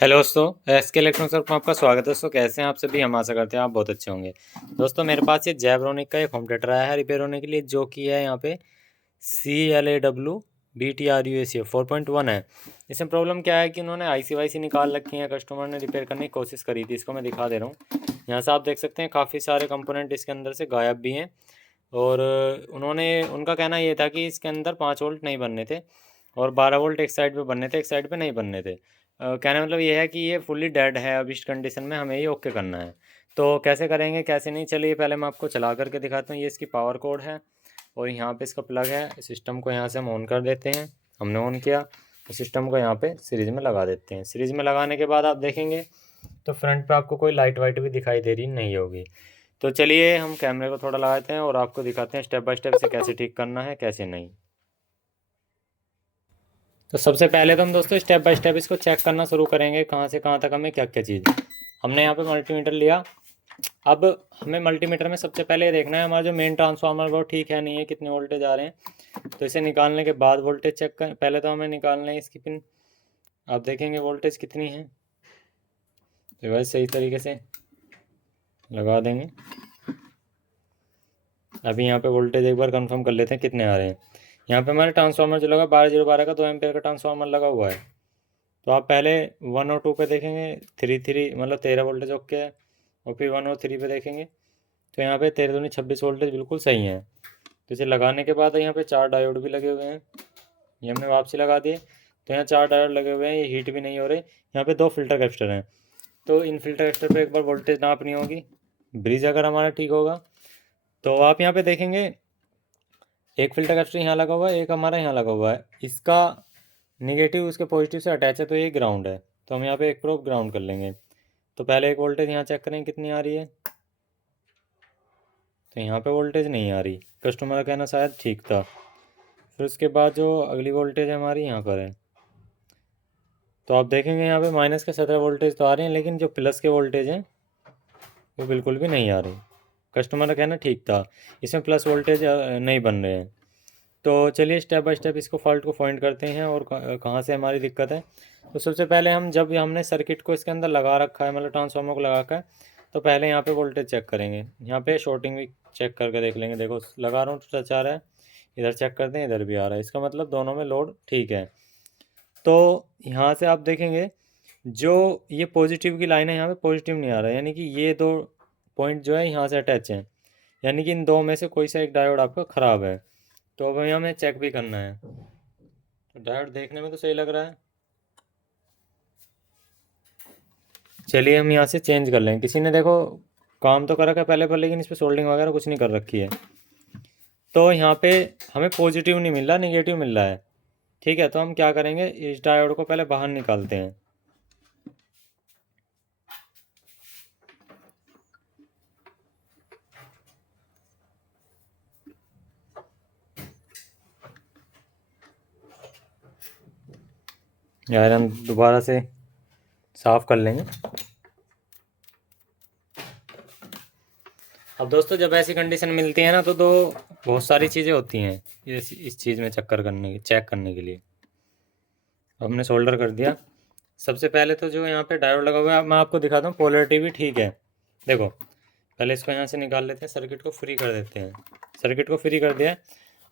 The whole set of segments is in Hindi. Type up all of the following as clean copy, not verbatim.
हेलो दोस्तों, एसके इलेक्ट्रॉनिक्स में आपका स्वागत है। दोस्तों कैसे हैं आप सभी। हम आशा करते हैं आप बहुत अच्छे होंगे। दोस्तों मेरे पास ये जैब्रोनिक का एक होम थिएटर आया है रिपेयर होने के लिए, जो कि है यहाँ पे CLAW BTRUAC 4.1 है। इसमें प्रॉब्लम क्या है कि उन्होंने आईसी वाईसी निकाल रखी है। कस्टमर ने रिपेयर करने की कोशिश करी थी। इसको मैं दिखा दे रहा हूँ। यहाँ से आप देख सकते हैं काफ़ी सारे कंपोनेंट इसके अंदर से गायब भी हैं। और उनका कहना ये था कि इसके अंदर 5 वोल्ट नहीं बनने थे और 12 वोल्ट एक साइड पे बनने थे, एक साइड पे नहीं बनने थे। कहने मतलब ये है कि ये फुल्ली डेड है। अब इस कंडीशन में हमें ये ओके करना है। तो कैसे करेंगे कैसे नहीं, चलिए पहले मैं आपको चला करके दिखाता हूँ। ये इसकी पावर कोड है और यहाँ पे इसका प्लग है। सिस्टम को यहाँ से हम ऑन कर देते हैं। हमने ऑन किया तो सिस्टम को यहाँ पे सीरीज में लगा देते हैं। सीरीज में लगाने के बाद आप देखेंगे तो फ्रंट पे आपको कोई लाइट वाइट भी दिखाई दे रही नहीं होगी। तो चलिए हम कैमरे को थोड़ा लगाते हैं और आपको दिखाते हैं स्टेप बाय स्टेप से कैसे ठीक करना है कैसे नहीं। तो सबसे पहले तो हम दोस्तों स्टेप बाय स्टेप इसको चेक करना शुरू करेंगे, कहाँ से कहाँ तक हमें क्या क्या चीज़। हमने यहाँ पे मल्टीमीटर लिया। अब हमें मल्टीमीटर में सबसे पहले ये देखना है हमारा जो मेन ट्रांसफार्मर वो ठीक है नहीं है, कितने वोल्टेज आ रहे हैं। तो इसे निकालने के बाद वोल्टेज चेक कर, पहले तो हमें निकालना है इसकी पिन। आप देखेंगे वोल्टेज कितनी है, तो वैसे सही तरीके से लगा देंगे। अभी यहाँ पे वोल्टेज एक बार कंफर्म कर लेते हैं कितने आ रहे हैं। यहाँ पे हमारे ट्रांसफार्मर जो लगा 12 0 12 का 2 एम्पेयर का ट्रांसफार्मर लगा हुआ है। तो आप पहले 1 और 2 पे देखेंगे, 3 3 मतलब 13 वोल्टेज ओके है। और फिर 1 और 3 पे देखेंगे तो यहाँ पे 13 दूनी 26 वोल्टेज बिल्कुल सही है। तो इसे लगाने के बाद यहाँ पे 4 डायोड भी लगे हुए हैं। ये हमने वापसी लगा दिए तो यहाँ 4 डायोड लगे हुए हैं, ये हीट भी नहीं हो रहे। यहाँ पे 2 फिल्टर कैपेसिटर हैं। तो इन फिल्टर कैपेसिटर पे एक बार वोल्टेज नापनी होगी। ब्रिज अगर हमारा ठीक होगा तो आप यहाँ पे देखेंगे एक फिल्टर कैपेसिटर यहाँ लगा हुआ है, एक हमारा यहाँ लगा हुआ है। इसका निगेटिव उसके पॉजिटिव से अटैच है तो ये ग्राउंड है। तो हम यहाँ पे एक प्रोब ग्राउंड कर लेंगे। तो पहले एक वोल्टेज यहाँ चेक करें कितनी आ रही है। तो यहाँ पे वोल्टेज नहीं आ रही, कस्टमर का कहना शायद ठीक था। फिर उसके बाद जो अगली वोल्टेज हमारी यहाँ पर है, तो आप देखेंगे यहाँ पे माइनस के 17 वोल्टेज तो आ रहे हैं, लेकिन जो प्लस के वोल्टेज हैं वो बिल्कुल भी नहीं आ रहे। कस्टमर का कहना ठीक था, इसमें प्लस वोल्टेज नहीं बन रहे हैं। तो चलिए स्टेप बाय स्टेप इसको फॉल्ट को फाइंड करते हैं और कहाँ से हमारी दिक्कत है। तो सबसे पहले हम जब हमने सर्किट को इसके अंदर लगा रखा है, मतलब ट्रांसफार्मर को लगा कर, तो पहले यहाँ पे वोल्टेज चेक करेंगे। यहाँ पे शॉर्टिंग भी चेक करके देख लेंगे। देखो लगा रहा हूँ तो टच आ रहा है, इधर चेक करते हैं इधर भी आ रहा है, इसका मतलब दोनों में लोड ठीक है। तो यहाँ से आप देखेंगे जो ये पॉजिटिव की लाइन है यहाँ पे पॉजिटिव नहीं आ रहा है, यानी कि ये दो पॉइंट जो है यहाँ से अटैच हैं, यानी कि इन दो में से कोई सा एक डायोड आपका ख़राब है। तो अब हमें चेक भी करना है। तो डायोड देखने में तो सही लग रहा है, चलिए हम यहाँ से चेंज कर लें। किसी ने देखो काम तो कर रखा है पहले पर, लेकिन इस पर सोल्डिंग वगैरह कुछ नहीं कर रखी है। तो यहाँ पे हमें पॉजिटिव नहीं मिल रहा, निगेटिव मिल रहा है। ठीक है, तो हम क्या करेंगे, इस डायोड को पहले बाहर निकालते हैं। यार हम दोबारा से साफ़ कर लेंगे। अब दोस्तों जब ऐसी कंडीशन मिलती है ना तो बहुत सारी चीज़ें होती हैं इस चीज़ में चक्कर करने की चेक करने के लिए। अब हमने सोल्डर कर दिया। सबसे पहले तो जो यहाँ पे डायोड लगा हुआ है मैं आपको दिखाता हूँ, पोलैरिटी भी ठीक है। देखो पहले इसको यहाँ से निकाल लेते हैं, सर्किट को फ्री कर देते हैं। सर्किट को फ्री कर दिया है।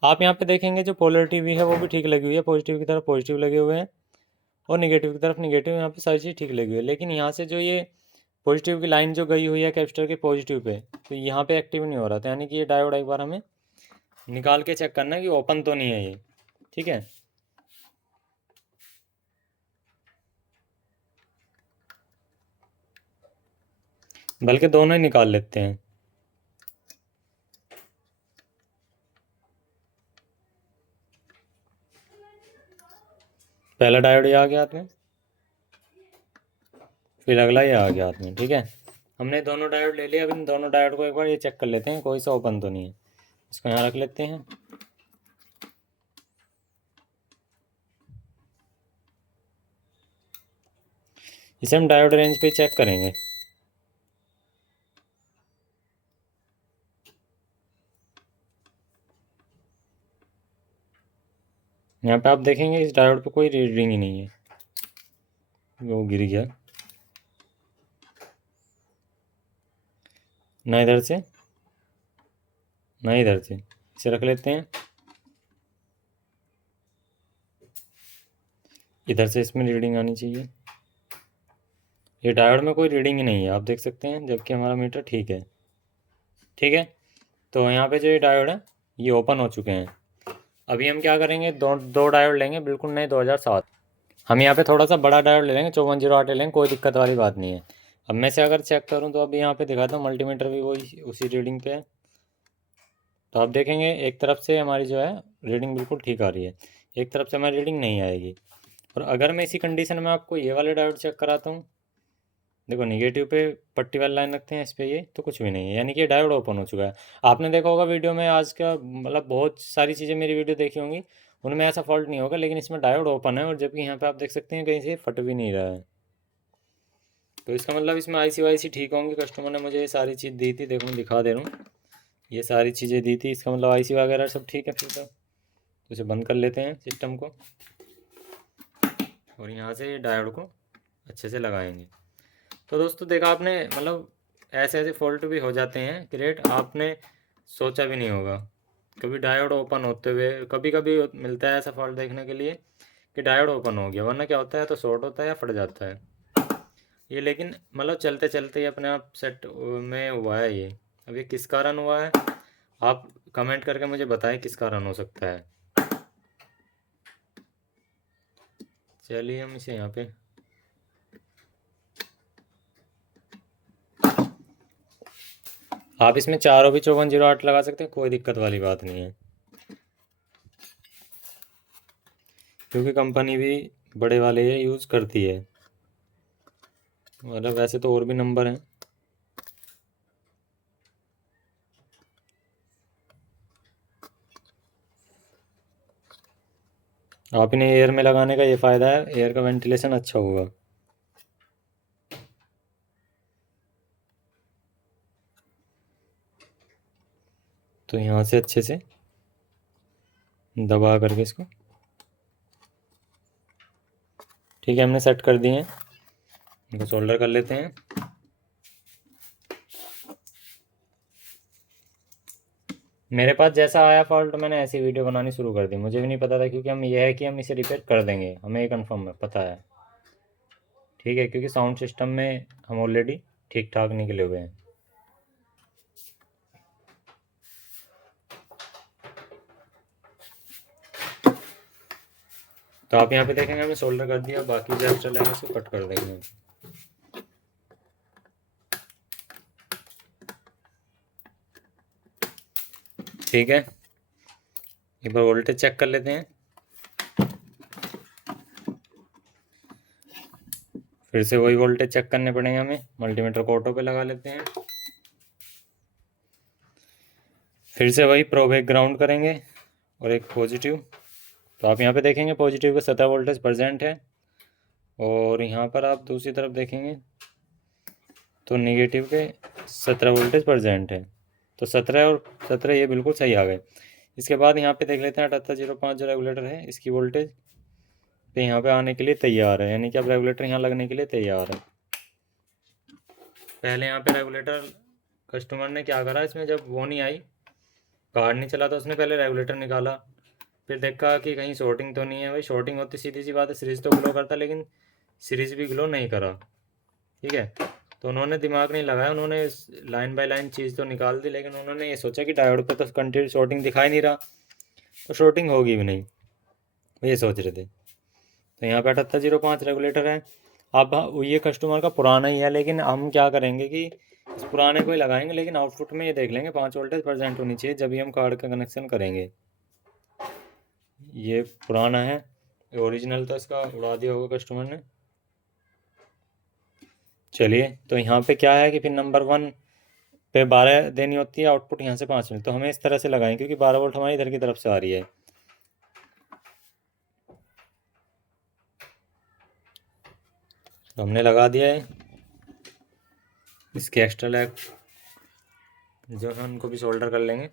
आप यहाँ पे देखेंगे जो पोलैरिटी भी है वो भी ठीक लगी हुई है, पॉजिटिव की तरफ पॉजिटिव लगे हुए हैं और निगेटिव की तरफ निगेटिव, यहाँ पे सारी चीज़ ठीक लगी हुई है। लेकिन यहाँ से जो ये पॉजिटिव की लाइन जो गई हुई है कैपेसिटर के पॉजिटिव पे, तो यहाँ पे एक्टिव नहीं हो रहा था, यानी कि ये डायोड एक बार हमें निकाल के चेक करना है कि ओपन तो नहीं है ये। ठीक है, बल्कि दोनों ही निकाल लेते हैं। पहला डायोड ये आ गया हाथ में, फिर अगला ये आ गया हाथ में। ठीक है, हमने दोनों डायोड ले लिया। अब इन दोनों डायोड को एक बार ये चेक कर लेते हैं कोई सा ओपन तो नहीं है। इसको यहाँ रख लेते हैं। इसे हम डायोड रेंज पे चेक करेंगे। यहाँ पे आप देखेंगे इस डायोड पे कोई रीडिंग ही नहीं है। वो गिर गया ना, इधर से ना, इधर से इसे रख लेते हैं। इधर से इसमें रीडिंग आनी चाहिए। ये डायोड में कोई रीडिंग ही नहीं है, आप देख सकते हैं, जबकि हमारा मीटर ठीक है। ठीक है, तो यहाँ पे जो ये डायोड है ये ओपन हो चुके हैं। अभी हम क्या करेंगे, दो दो डायोड लेंगे बिल्कुल नए 2007। हम यहाँ पे थोड़ा सा बड़ा डायोड ले लेंगे, 5408 ले लेंगे, कोई दिक्कत वाली बात नहीं है। अब मैं से अगर चेक करूँ तो अभी यहाँ पे दिखाता हूँ, मल्टीमीटर भी वही उसी रीडिंग पे है। तो आप देखेंगे एक तरफ से हमारी जो है रीडिंग बिल्कुल ठीक आ रही है, एक तरफ से हमारी रीडिंग नहीं आएगी। और अगर मैं इसी कंडीशन में आपको ये वाले डायोड चेक कराता हूँ, देखो निगेटिव पे पट्टी वाली लाइन रखते हैं, इस पे ये तो कुछ भी नहीं है, यानी कि ये डायोड ओपन हो चुका है। आपने देखा होगा वीडियो में आज का, मतलब बहुत सारी चीज़ें मेरी वीडियो देखी होंगी, उनमें ऐसा फॉल्ट नहीं होगा, लेकिन इसमें डायोड ओपन है, और जबकि यहाँ पे आप देख सकते हैं कहीं से फट भी नहीं रहा है। तो इसका मतलब इसमें आईसी वाईसी ठीक होंगी। कस्टमर ने मुझे ये सारी चीज़ दी थी, देखो मैं दिखा दे रहा हूँ, ये सारी चीज़ें दी थी, इसका मतलब आईसी वगैरह सब ठीक है। फिर तो इसे बंद कर लेते हैं सिस्टम को, और यहाँ से डायोड को अच्छे से लगाएंगे। तो दोस्तों देखा आपने, मतलब ऐसे ऐसे फॉल्ट भी हो जाते हैं क्रिएट, आपने सोचा भी नहीं होगा। कभी डायोड ओपन होते हुए कभी कभी मिलता है ऐसा फॉल्ट देखने के लिए कि डायोड ओपन हो गया, वरना क्या होता है, तो शॉर्ट होता है या फट जाता है ये। लेकिन मतलब चलते चलते ही अपने आप सेट में हुआ है ये। अब ये किस कारण हुआ है, आप कमेंट करके मुझे बताएं किस कारण हो सकता है। चलिए हम इसे यहाँ पे, आप इसमें चारों भी 5408 लगा सकते हैं, कोई दिक्कत वाली बात नहीं है, क्योंकि कंपनी भी बड़े वाले ये यूज़ करती है। मतलब वैसे तो और भी नंबर हैं। आप इन्हें एयर में लगाने का ये फ़ायदा है, एयर का वेंटिलेशन अच्छा होगा। तो यहाँ से अच्छे से दबा करके इसको, ठीक है, हमने सेट कर दिए हैं, इनको सोल्डर कर लेते हैं। मेरे पास जैसा आया फॉल्ट मैंने ऐसी वीडियो बनानी शुरू कर दी, मुझे भी नहीं पता था, क्योंकि हम ये है कि हम इसे रिपेयर कर देंगे, हमें ये कंफर्म है, पता है। ठीक है, क्योंकि साउंड सिस्टम में हम ऑलरेडी ठीक ठाक निकले हुए हैं। तो आप यहाँ पे देखेंगे हमने सोल्डर कर दिया, बाकी जो एक्स्ट्रा लाइन उसको कट कर देंगे। ठीक है, एक बार वोल्टेज चेक कर लेते हैं। फिर से वही वोल्टेज चेक करने पड़ेंगे हमें, मल्टीमीटर को ऑटो पे लगा लेते हैं। फिर से वही प्रोब ग्राउंड करेंगे और एक पॉजिटिव। तो आप यहाँ पे देखेंगे पॉजिटिव का 17 वोल्टेज प्रेजेंट है, और यहाँ पर आप दूसरी तरफ देखेंगे तो नेगेटिव के 17 वोल्टेज प्रेजेंट है। तो 17 और 17 ये बिल्कुल सही आ गए। इसके बाद यहाँ पे देख लेते हैं 7805 जो रेगुलेटर है, इसकी वोल्टेज पे यहाँ पे आने के लिए तैयार है, यानी कि अब रेगुलेटर यहाँ लगने के लिए तैयार है। पहले यहाँ पे रेगुलेटर कस्टमर ने क्या करा, इसमें जब वो नहीं आई, कार्ड नहीं चला, तो उसने पहले रेगुलेटर निकाला, फिर देखा कि कहीं शॉर्टिंग तो नहीं है। भाई शॉर्टिंग होती सीधी सी बात है, सीरीज तो ग्लो करता, लेकिन सीरीज भी ग्लो नहीं करा। ठीक है, तो उन्होंने दिमाग नहीं लगाया, उन्होंने लाइन बाय लाइन चीज़ तो निकाल दी, लेकिन उन्होंने ये सोचा कि डायोड पे तो कंटिन्यू शॉर्टिंग दिखाई नहीं रहा, तो शॉर्टिंग होगी भी नहीं, वो ये सोच रहे थे। तो यहाँ पे 7805 रेगुलेटर है। अब ये कस्टमर का पुराना ही है, लेकिन हम क्या करेंगे कि इस पुराने को ही लगाएंगे, लेकिन आउटपुट में ये देख लेंगे 5 वोल्टेज प्रेजेंट होनी चाहिए जब भी हम कार्ड का कनेक्शन करेंगे। ये पुराना है, ओरिजिनल तो इसका उड़ा दिया होगा कस्टमर ने। चलिए, तो यहाँ पे क्या है कि फिर नंबर 1 पे 12 देनी होती है, आउटपुट यहाँ से 5 मिनट, तो हमें इस तरह से लगाएं, क्योंकि 12 वोल्ट हमारी इधर की तरफ से आ रही है। तो हमने लगा दिया है। इसके एक्स्ट्रा लैग जो है उनको भी सोल्डर कर लेंगे।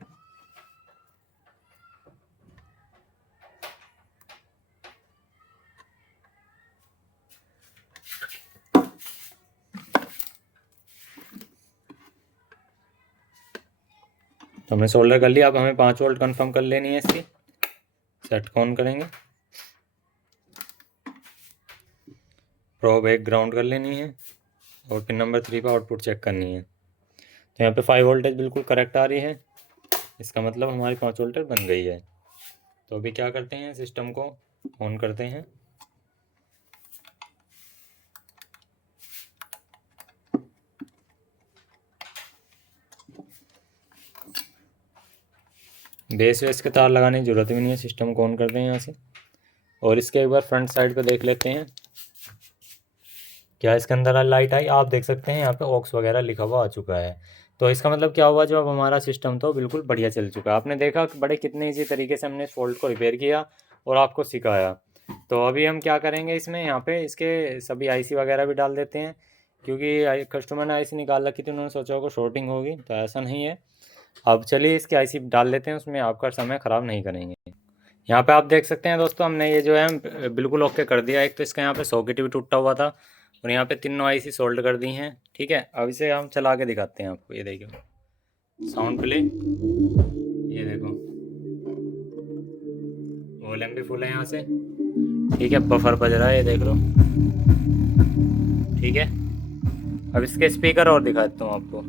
तो हमने सोल्डर कर लिया। अब हमें 5 वोल्ट कंफर्म कर लेनी है इसकी। सेट ऑन करेंगे, प्रोब 1 ग्राउंड कर लेनी है और पिन नंबर 3 पर आउटपुट चेक करनी है। तो यहाँ पे 5 वोल्टेज बिल्कुल करेक्ट आ रही है, इसका मतलब हमारी 5 वोल्टेज बन गई है। तो अभी क्या करते हैं, सिस्टम को ऑन करते हैं। बेस वेस के तार लगाने की ज़रूरत भी नहीं है, सिस्टम को ऑन करते हैं यहाँ से। और इसके एक बार फ्रंट साइड पे देख लेते हैं क्या इसके अंदर लाइट आई। आप देख सकते हैं यहाँ पे ऑक्स वगैरह लिखा हुआ आ चुका है। तो इसका मतलब क्या हुआ, जो अब हमारा सिस्टम तो बिल्कुल बढ़िया चल चुका है। आपने देखा कि बड़े कितने इजी तरीके से हमने इस फॉल्ट को रिपेयर किया और आपको सिखाया। तो अभी हम क्या करेंगे, इसमें यहाँ पे इसके सभी आईसी वगैरह भी डाल देते हैं, क्योंकि कस्टमर ने आईसी निकाल रखी थी, उन्होंने सोचा होगा शॉर्टिंग होगी, तो ऐसा नहीं है। अब चलिए इसकी आईसी डाल लेते हैं, उसमें आपका समय ख़राब नहीं करेंगे। यहाँ पे आप देख सकते हैं दोस्तों, हमने ये जो है बिल्कुल ओके कर दिया। एक तो इसका यहाँ पे सॉकेट भी टूटा हुआ था और यहाँ पे तीनों आईसी सोल्ड कर दी हैं। ठीक है, अब इसे हम चला के दिखाते हैं आपको। ये देखो साउंड प्ले, ये देखो वॉल्यूम भी फुल है यहाँ से। ठीक है, बफर बज रहा है, ये देख लो। ठीक है, अब इसके स्पीकर और दिखाता हूँ आपको।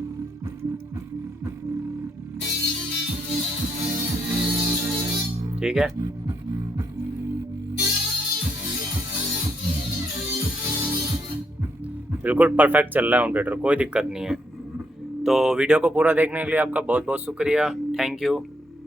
ठीक है, बिल्कुल परफेक्ट चल रहा है होम थिएटर, कोई दिक्कत नहीं है। तो वीडियो को पूरा देखने के लिए आपका बहुत बहुत शुक्रिया, थैंक यू।